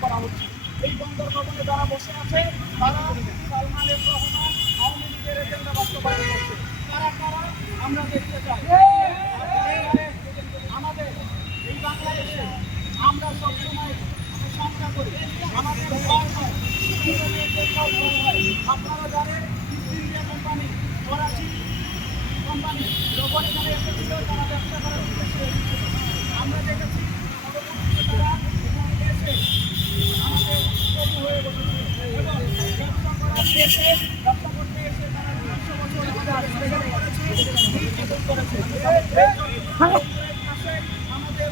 করা এই বসে আছে, তারা তারা আমরা দেখতে চাই। আমাদের এই আমরা সবসময় করি। আমাদের। আপনারা কোম্পানি ব্যবসা আমরা দেখেছি পরবর্তীতে তারা এখানে এসে আমাদের প্রভু হয়ে বসেছে এবং দেশে ব্যবসা করতে এসে তারা দুশো বছর আমাদের আবিষ্কার করেছে নির্যাতন করেছে আমাদের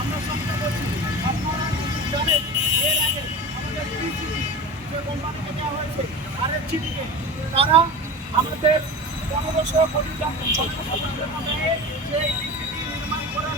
আমরা সংখ্যা করছি আপনারা জানেন এর আগে আমাদের যে কোম্পানিকে দেওয়া হয়েছে তারা আমাদের পনেরোশো কোটি টাকা সেই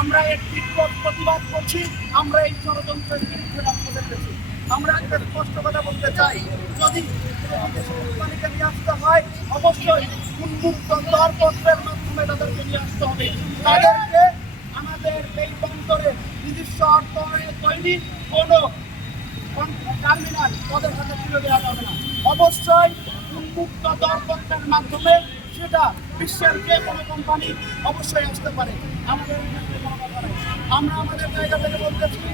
আমরা এর তীব্র প্রতিবাদ করছি, আমরা এই ষড়যন্ত্রের বিরুদ্ধে আপনাদের দেশে আমরা একটা স্পষ্ট কথা বলতে চাই, যদি কোম্পানিকে নিয়ে আসতে হয়, অবশ্যই উন্মুক্ত দরপত্রের মাধ্যমে তাদেরকে নিয়ে আসতে হবে। তাদেরকে আমাদের এই বন্দরে নিজস্ব অর্থনে তৈরি কোনো টার্মিনাল তাদের হাতে তুলে দেওয়া যাবে না। অবশ্যই উন্মুক্ত দরপত্রের মাধ্যমে সেটা বিশ্বের যে কোনো কোম্পানি অবশ্যই আসতে পারে। আমাদের। আমরা আমাদের জায়গা থেকে বলতেছি,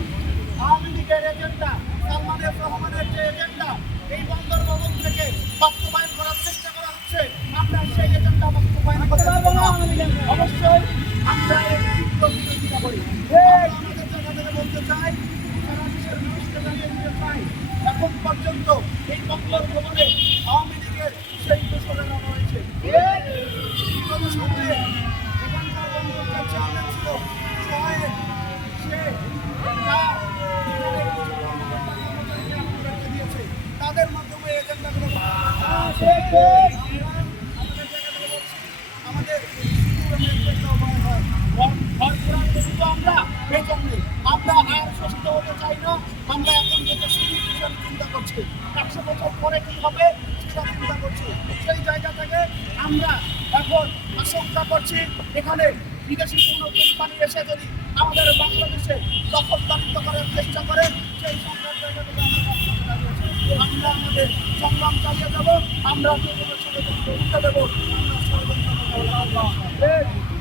আওয়ামী লীগের এজেন্ডা সালমান এফ রহমানের যে এজেন্ডা এই বন্দর ভবন থেকে বাস্তবায়ন করার চেষ্টা করা হচ্ছে। আমরা সেই এজেন্ডা বাস্তবায়ন করতে পারব না। অবশ্যই আমরা এর তীব্র বিরোধিতা করি। আমাদের জায়গা থেকে বলতে চাই, সারা দেশের মানুষকে জানিয়ে দিতে চাই, এখন পর্যন্ত এই বন্দর ভবনে আওয়ামী জন্য আমরা বেতন নেই আমরা আর শোষিত হতে চাই না আমরা এখন শুধু বিষয় চিন্তা করছি একশো বছর পরে কি হবে সেটা করছি সেই জায়গা থেকে আমরা এখন আশঙ্কা করছি এখানে বিদেশি কোনো কোম্পানি এসে যদি আমাদের বাংলাদেশে দখলদারিত্ব করার চেষ্টা করে সেই থেকে আমরা সংগ্রাম চালিয়ে যাব আমরা দেবো আমরা।